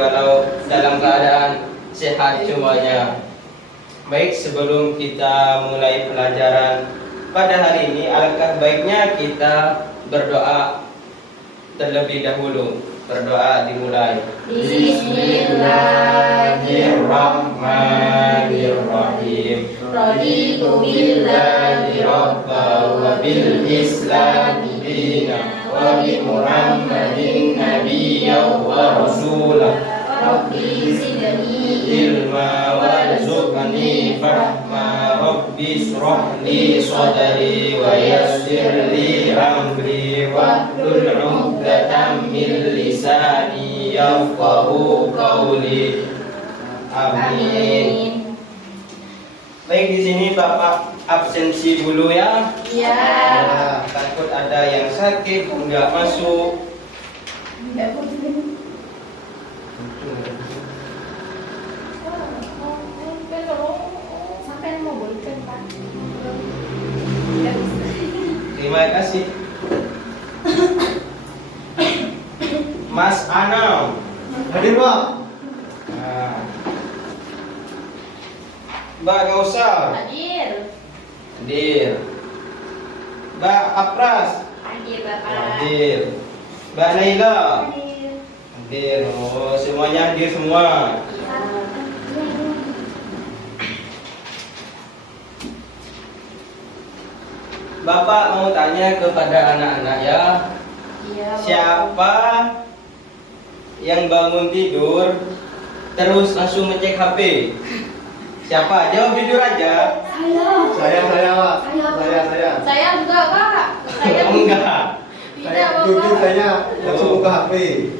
kalau dalam keadaan sehat semuanya. Baik, sebelum kita mulai pelajaran pada hari ini, alangkah baiknya kita berdoa terlebih dahulu. Berdoa dimulai. Bismillahirrahmanirrahim. Raditu billahi rabba wa bil islami dina wa bi Muhammadin nabiyyan wa rasulah. Rabbi zidni ilma warzuqni fahma. Rabbi shrah li sadri wa yassir li amri wahlul 'uqdatam min lisani yafqahu qawli. Amin. Baik, di sini Bapak absensi dulu ya. Iya. Ya, takut ada yang sakit enggak masuk. Sampai mau berikan Pak. Terima kasih. Mas Anam. Hadir, Pak. Nah. Mbak Gausal. Hadir. Hadir. Mbak Apras. Hadir Bapak. Hadir. Mbak Naila. Hadir. Hadir. Oh, semuanya hadir semua. Bapak mau tanya kepada anak-anak ya. Iya. Siapa yang bangun tidur terus langsung ngecek HP? Siapa? Jawab jujur aja. Saya. Saya, Pak. Saya. Saya juga Pak. Saya Enggak. tidak Jujur Bapak. saya langsung buka HP.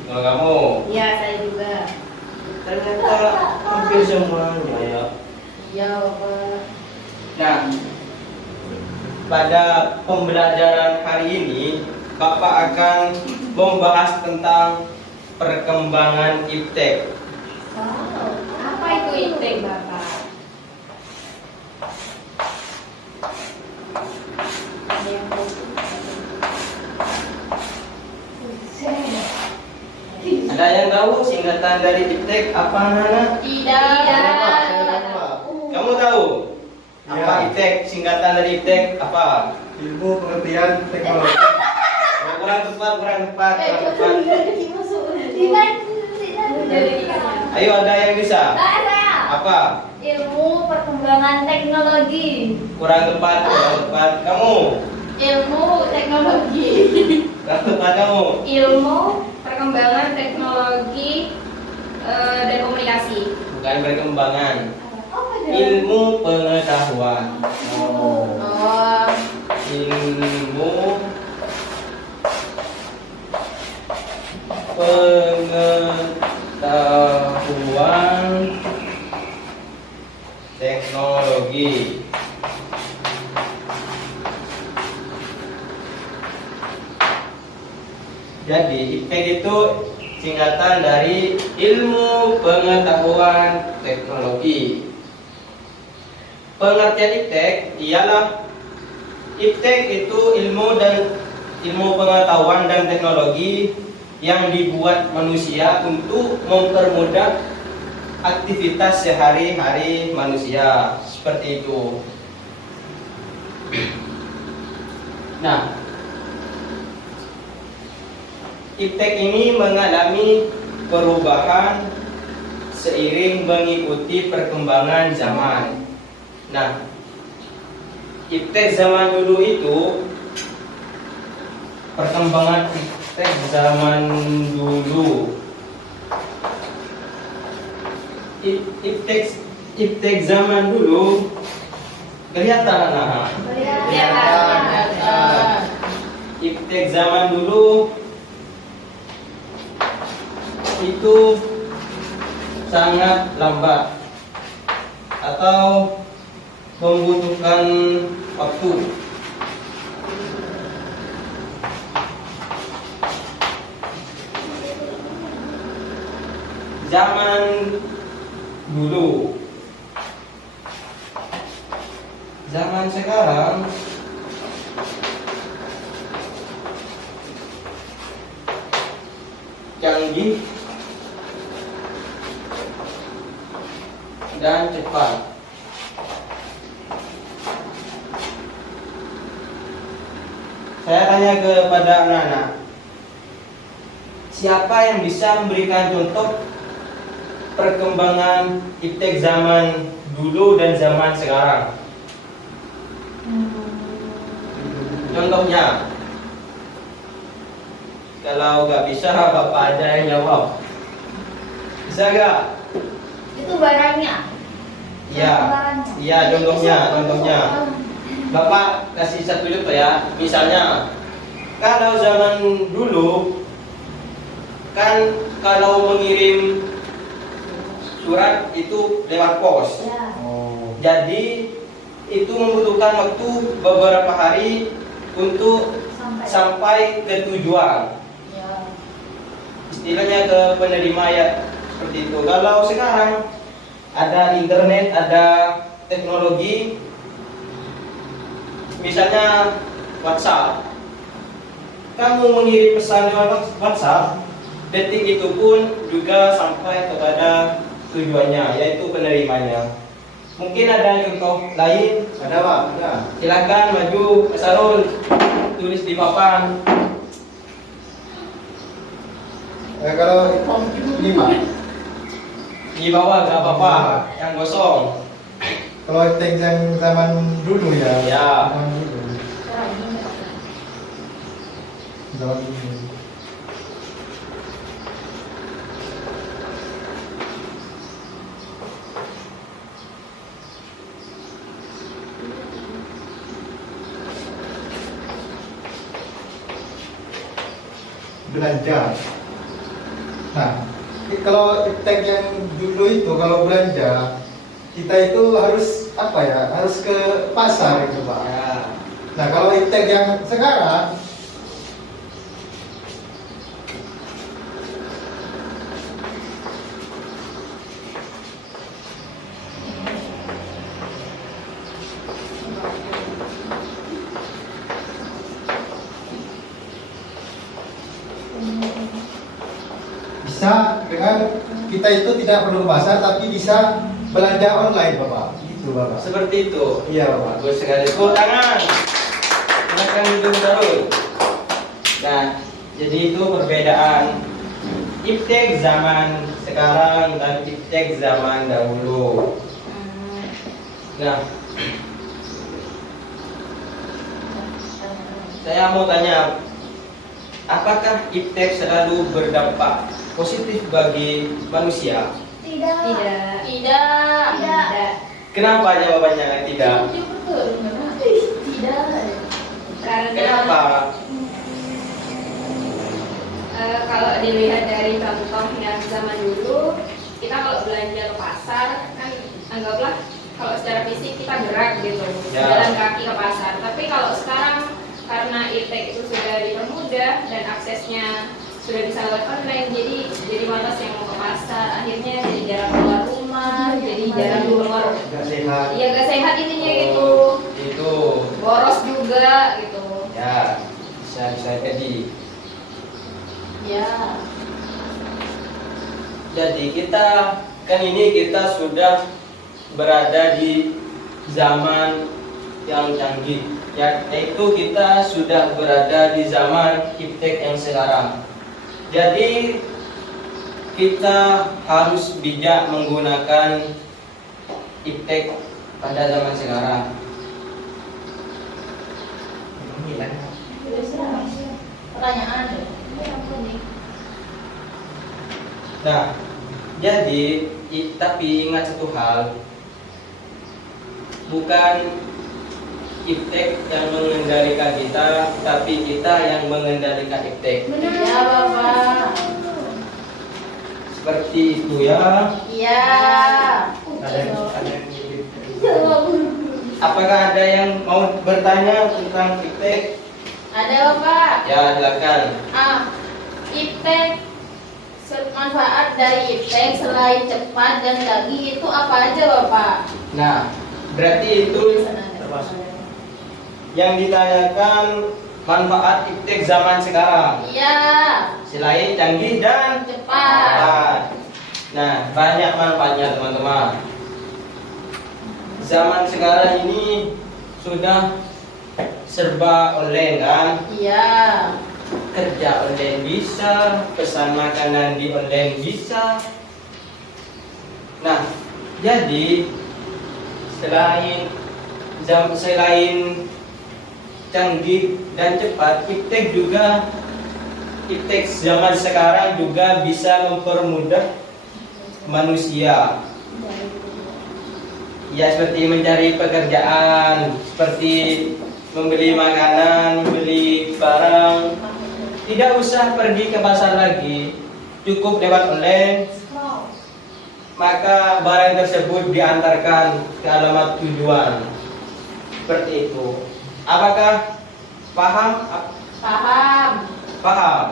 Kalau kamu Iya saya juga. ternyata hampir semuanya ya. Iya Bapak. Nah, pada pembelajaran hari ini Bapak akan membahas tentang perkembangan iptek. Wow. Apa itu iptek Bapak? Ada yang tahu? Ada yang tahu singkatan dari iptek apa, anak-anak? Tidak. Kamu tahu? Apa Ya. iptek? Singkatan dari iptek apa? Ilmu pengertian teknologi. Kurang tepat, kurang tepat, kurang tepat. Ayo, ada yang bisa? Apa? Ilmu perkembangan teknologi. Kurang tepat, kurang tepat. Kamu? Ilmu teknologi. Kurang tepat kamu. Ilmu perkembangan teknologi dan komunikasi. Bukan perkembangan. Ilmu pengetahuan. Oh. Ilmu pengetahuan teknologi. Jadi IPTEK itu singkatan dari ilmu pengetahuan teknologi. Pengertian IPTEK ialah IPTEK itu ilmu pengetahuan dan teknologi yang dibuat manusia untuk mempermudah aktivitas sehari-hari manusia, seperti itu. Nah, IPTEK ini mengalami perubahan seiring mengikuti perkembangan zaman. Nah, IPTEK zaman dulu itu, perkembangan IPTEK zaman dulu, IPTEK zaman dulu kelihatan anak. IPTEK zaman dulu itu sangat lambat atau membutuhkan waktu. Zaman dulu, zaman sekarang canggih Saya tanya kepada anak-anak, siapa yang bisa memberikan contoh perkembangan iptek zaman dulu dan zaman sekarang? Contohnya, kalau nggak bisa, Bapak aja yang jawab. Bisa nggak? Itu barangnya. Iya, iya contohnya. Bapak kasih satu contoh ya. Misalnya, kalau zaman dulu kan kalau mengirim surat itu lewat pos. Ya. Oh. Jadi itu membutuhkan waktu beberapa hari untuk sampai ke tujuan. Ya. Istilahnya ke penerima ya seperti itu. Kalau sekarang ada internet, ada teknologi, misalnya WhatsApp. Kamu mengirim pesan lewat WhatsApp, detik itu pun juga sampai kepada tujuannya, yaitu penerimanya. Mungkin ada contoh lain. Ada Pak, ada. Silakan maju, Mas Sarul, tulis di papan. Kalau ini Pak, Di bawah nggak apa-apa, yang kosong. kalau tank yang zaman dulu ya. Ya. Zaman dulu. Zaman dulu. Belanja. Nah, kalau tank yang dulu itu kalau belanja kita itu harus apa ya? Harus ke pasar itu Pak. Ya. Nah, kalau tank yang sekarang bisa dengan kita itu tidak perlu ke pasar tapi bisa belanja online Bapak. Gitu Bapak. Seperti itu. Iya Bapak. Bagus sekali. Tepuk tangan. Silakan duduk Sarul. Nah, jadi itu perbedaan iptek zaman sekarang dan iptek zaman dahulu. Nah, saya mau tanya, apakah iptek selalu berdampak positif bagi manusia? Tidak. Tidak. Tidak. Tidak. Kenapa jawabannya tidak? Tidak. Karena Kenapa? kalau dilihat dari contoh yang zaman dulu, kita kalau belanja ke pasar kan anggaplah kalau secara fisik kita gerak gitu, Ya. jalan kaki ke pasar. Tapi kalau sekarang karena iptek itu sudah dipermudah dan aksesnya sudah bisa lewat online, jadi malas yang mau ke pasar, akhirnya jadi jarang keluar rumah, jadi jarang keluar. Nggak sehat. Iya, gak sehat intinya gitu, Itu. boros juga gitu. Ya, bisa jadi. Ya. Jadi kita sudah berada di zaman yang canggih, yaitu kita sudah berada di zaman iptek yang sekarang. Jadi kita harus bijak menggunakan iptek pada zaman sekarang. Pertanyaan. Nah, tapi ingat satu hal, bukan iptek yang mengendalikan kita, tapi kita yang mengendalikan iptek. Ya Bapak. Seperti itu ya. Iya. Ada yang mirip. Apakah ada yang mau bertanya tentang iptek? Ada Bapak. Ya, silakan. Iptek, manfaat dari iptek selain cepat dan canggih itu apa aja Bapak? Nah, berarti itu yang ditanyakan manfaat iptek zaman sekarang. Iya. Selain canggih dan Cepat. Nah, banyak manfaatnya teman-teman. Zaman sekarang ini sudah serba online kan. Iya. Kerja online bisa, pesan makanan di online bisa. Nah, jadi selain canggih dan cepat, iptek zaman sekarang juga bisa mempermudah manusia. Ya, seperti mencari pekerjaan, seperti membeli makanan, membeli barang. Tidak usah pergi ke pasar lagi, cukup lewat online. Maka barang tersebut diantarkan ke alamat tujuan. Seperti itu. Apakah paham? Paham. Paham.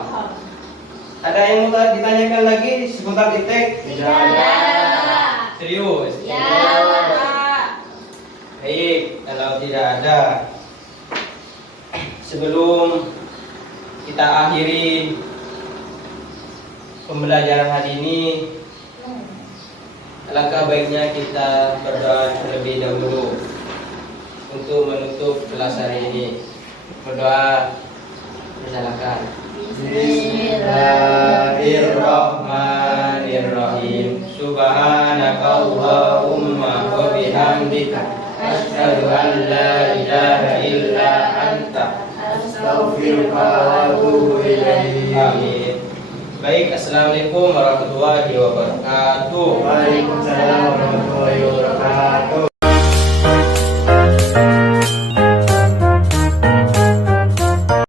Ada yang mau ditanyakan lagi seputar iptek? Ya. Serius? Ya. Baik, kalau tidak ada, sebelum kita akhiri pembelajaran hari ini, alangkah baiknya kita berdoa terlebih dahulu untuk menutup kelas hari ini. Berdoa, persilakan. Bismillahirrahmanirrahim. Subhanakallahumma wa bihamdika asyhadu an la ilaha illa anta astaghfiruka wa atubu ilaik. Amin. Baik, assalamualaikum warahmatullahi wabarakatuh. Waalaikumsalam warahmatullahi wabarakatuh.